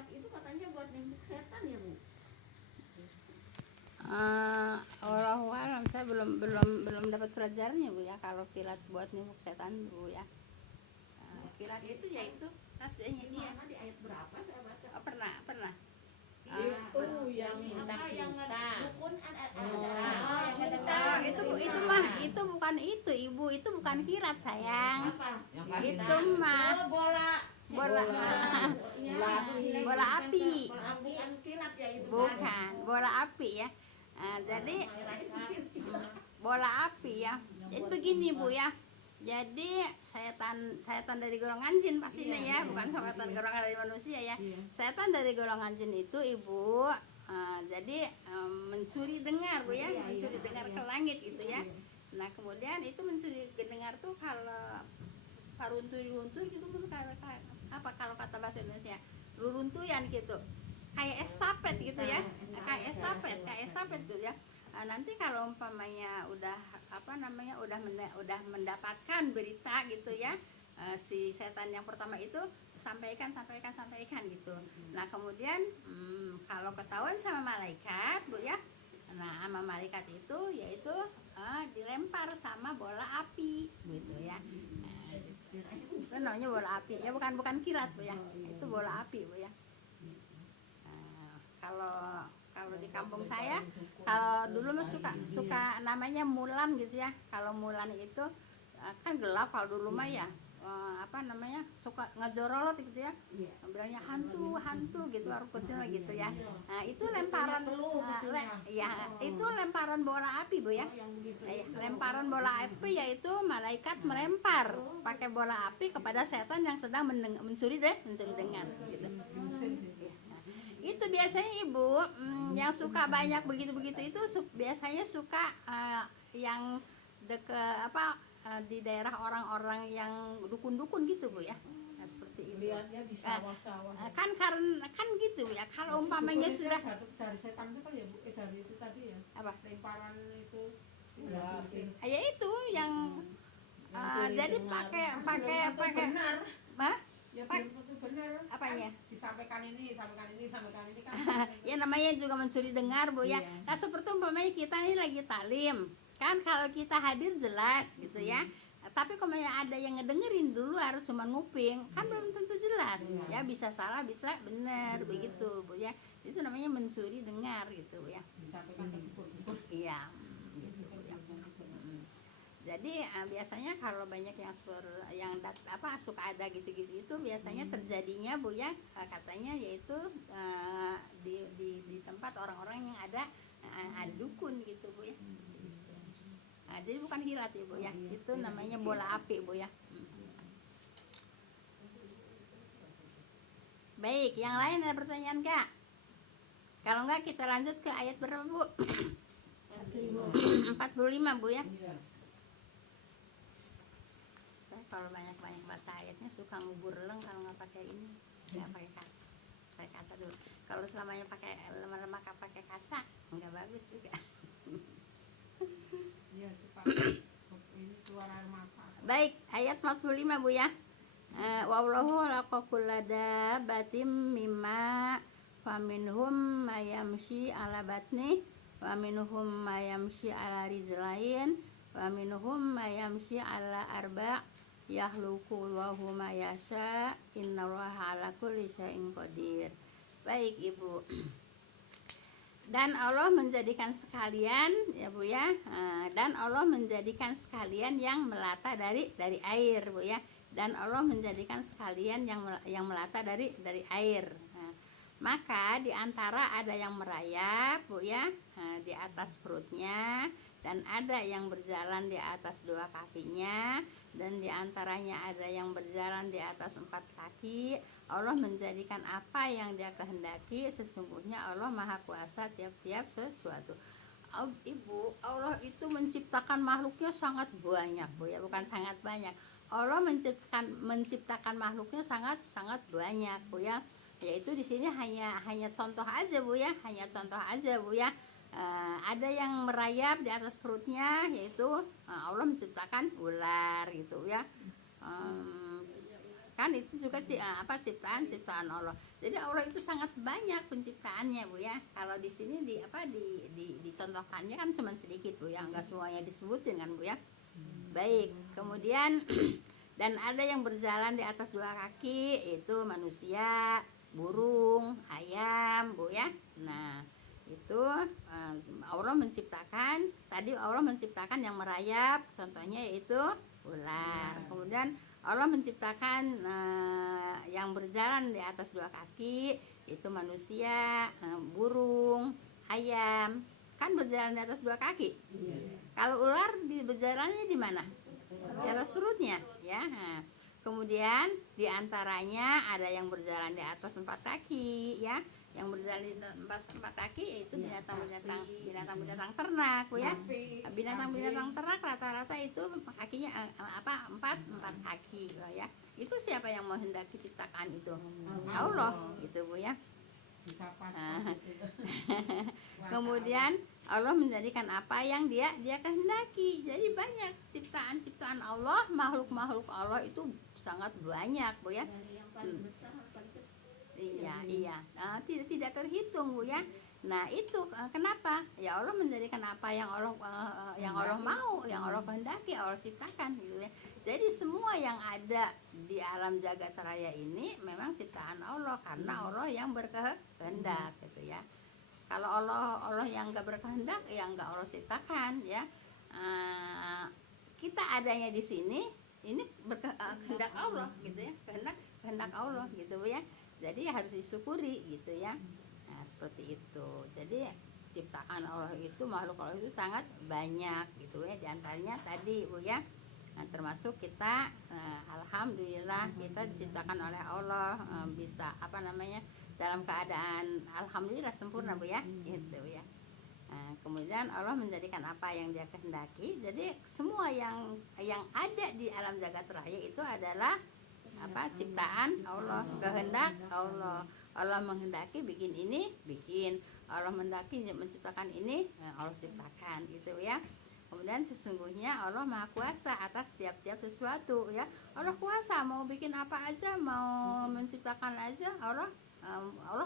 kilat itu katanya buat nembuk setan ya Bu? Wallahu alam, saya belum dapat pelajarannya Bu ya, kalau kilat buat nembuk setan Bu ya. Kilat itu ya itu tasbihnya dia. Di ayat berapa saya baca? Oh, pernah. Itu yang yang dukun Itu bukan itu Ibu, itu bukan kilat sayang. apa? Itu mah bola bola api. bola api. Bola api yang kilat ya itu. Bukan bola api ya. Jadi bola api ya. Jadi begini Bu ya. Jadi setan dari golongan jin pastinya ya, bukan setan golongan dari manusia ya. Setan dari golongan jin itu Ibu, jadi mencuri dengar Bu ya, mencuri dengar ke langit gitu ya. Nah kemudian itu mencuri dengar tuh kalau runtuh gitu, apa kalau kata bahasa Indonesia, ruruntuyan gitu, kayak estafet gitu ya, kayak estafet gitu ya. Nanti kalau umpamanya udah mendapatkan berita gitu ya, si setan yang pertama itu sampaikan gitu. Nah kemudian kalau ketahuan sama malaikat Bu ya, nah sama malaikat itu yaitu dilempar sama bola api gitu ya. Itu namanya bola api ya, bukan kilat Bu ya, itu bola api Bu ya. Kalau di kampung saya, kalau dulu mah suka namanya mulan gitu ya. Kalau mulan itu kan gelap kalau dulu mah ya, suka ngejorolot gitu ya, bilangnya hantu gitu, orang kecil gitu ya. Nah itu lemparan itu lemparan bola api Bu ya. Lemparan bola api yaitu malaikat melempar pakai bola api kepada setan yang sedang mencuri dengar gitu. Itu biasanya Ibu yang suka banyak begitu itu biasanya suka yang di daerah orang-orang yang dukun-dukun gitu Bu ya. Nah, seperti itu. Lihatnya di sawah-sawah. Kan gitu ya. Kalau umpamanya sudah dari setan itu kan ya Bu, dari itu tadi ya. Apa? Lemparan itu. Ya itu yang jadi pakai benar. Ya Pak, belum tentu benar. apanya? Disampaikan ini kan. Ya namanya juga mencuri dengar Bu ya. Nah seperti umpamanya kita ini lagi talim, kan kalau kita hadir jelas gitu ya. Tapi kalau ada yang ngedengerin dulu harus cuma nguping, kan belum tentu jelas. Ya bisa salah, bisa benar begitu Bu ya. Itu namanya mencuri dengar gitu Bu ya. Disampaikan ke dukun. Iya. Gitu Bu ya. Jadi biasanya kalau banyak yang suka ada gitu-gitu itu biasanya terjadinya Bu ya, katanya yaitu di tempat orang-orang yang ada dukun gitu Bu ya. Jadi bukan kilat ya Bu ya, itu namanya bola api Bu ya. Baik, yang lain ada pertanyaan Kak? Kalau enggak kita lanjut ke ayat berapa Bu? 45 Bu ya. Saya kalau banyak bahasa ayatnya suka ngubur leng kalau nggak pakai ini, nggak pakai kasa. Pakai kasa dulu. Kalau selamanya pakai lemah-lemah pakai kasa nggak bagus juga. Iya, suka ini keluar air mata. Baik, ayat 45 Bu ya. Wallahu laqakulada batim mimma faminhum mayamshi ala batni wa minhum mayamshi ala rizlain wa minhum mayamshi ala arba' yakhluqu Allahu ma yasha innallaha ala kulli syai'in qadir. Baik Ibu. Dan Allah menjadikan sekalian ya Bu ya. Dan Allah menjadikan sekalian yang melata dari air Bu ya. Dan Allah menjadikan sekalian yang melata dari air. Maka di antara ada yang merayap Bu ya, di atas perutnya, dan ada yang berjalan di atas dua kakinya, dan di antaranya ada yang berjalan di atas 4 kaki. Allah menjadikan apa yang Dia kehendaki, sesungguhnya Allah Maha Kuasa tiap-tiap sesuatu. Ibu, Allah itu menciptakan makhluknya sangat banyak Bu ya, bukan sangat banyak. Allah menciptakan makhluknya sangat banyak Bu ya. Yaitu di sini hanya contoh aja Bu ya, ada yang merayap di atas perutnya, yaitu Allah menciptakan ular gitu ya. menciptakan itu juga ciptaan Allah. Jadi Allah itu sangat banyak penciptaannya Bu ya. Kalau di sini dicontohkannya kan cuma sedikit Bu ya, enggak semuanya disebutin kan Bu ya. Baik, kemudian dan ada yang berjalan di atas dua kaki, itu manusia, burung, ayam Bu ya. Nah, itu Allah menciptakan, tadi Allah menciptakan yang merayap, contohnya yaitu ular. Kemudian Allah menciptakan yang berjalan di atas dua kaki, itu manusia, burung, ayam, kan berjalan di atas dua kaki. Kalau ular berjalannya di mana? Di atas perutnya ya. Nah, kemudian diantaranya ada yang berjalan di atas empat kaki ya. Yang berjalan di empat kaki yaitu binatang ternak Bu ya. Binatang ternak rata-rata itu kakinya empat kaki ya. Itu siapa yang menghendaki ciptakan itu? Allah gitu Bu ya. Kemudian Allah menjadikan apa yang dia kehendaki. Jadi banyak ciptaan Allah, makhluk Allah itu sangat banyak Bu ya. Dari yang paling besar paling kecil. Iya. Tidak terhitung Bu ya. Nah itu kenapa? Ya Allah menjadikan apa yang Allah mau, yang Allah kehendaki, Allah ciptakan gitu ya. Jadi semua yang ada di alam jagat raya ini memang ciptaan Allah, karena Allah yang berkehendak gitu ya. Kalau Allah yang nggak berkehendak, ya nggak Allah ciptakan ya. Kita adanya di sini ini berkehendak Allah gitu ya, kehendak Allah gitu ya. Jadi harus disyukuri gitu ya. Nah seperti itu. Jadi ciptaan Allah itu, makhluk Allah itu sangat banyak gitu ya. Di antaranya tadi Bu ya, nah, termasuk kita alhamdulillah kita diciptakan oleh Allah, bisa dalam keadaan alhamdulillah sempurna Bu ya, gitu ya. Nah, kemudian Allah menjadikan apa yang dia kehendaki. Jadi semua yang ada di alam jagat raya itu adalah ciptaan Allah, kehendak Allah. Allah menghendaki bikin ini, bikin. Allah menghendaki menciptakan ini, Allah ciptakan gitu ya. Kemudian sesungguhnya Allah Maha Kuasa atas tiap-tiap sesuatu ya. Allah kuasa, mau bikin apa aja, mau menciptakan aja, Allah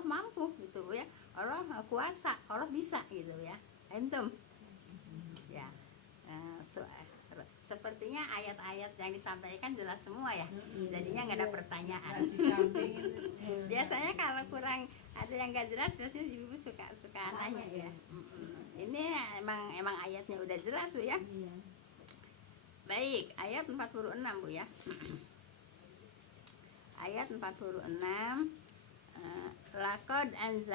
mampu gitu ya. Allah kuasa, Allah bisa gitu ya. Antum ya. Sepertinya ayat-ayat yang disampaikan jelas semua ya. Jadinya nggak ada pertanyaan. Biasanya kalau kurang ada yang nggak jelas, biasanya ibu suka nanya ya. Ini emang ayatnya udah jelas Bu ya. Baik, ayat 46 Bu ya. Ayat 46, laqad anzalna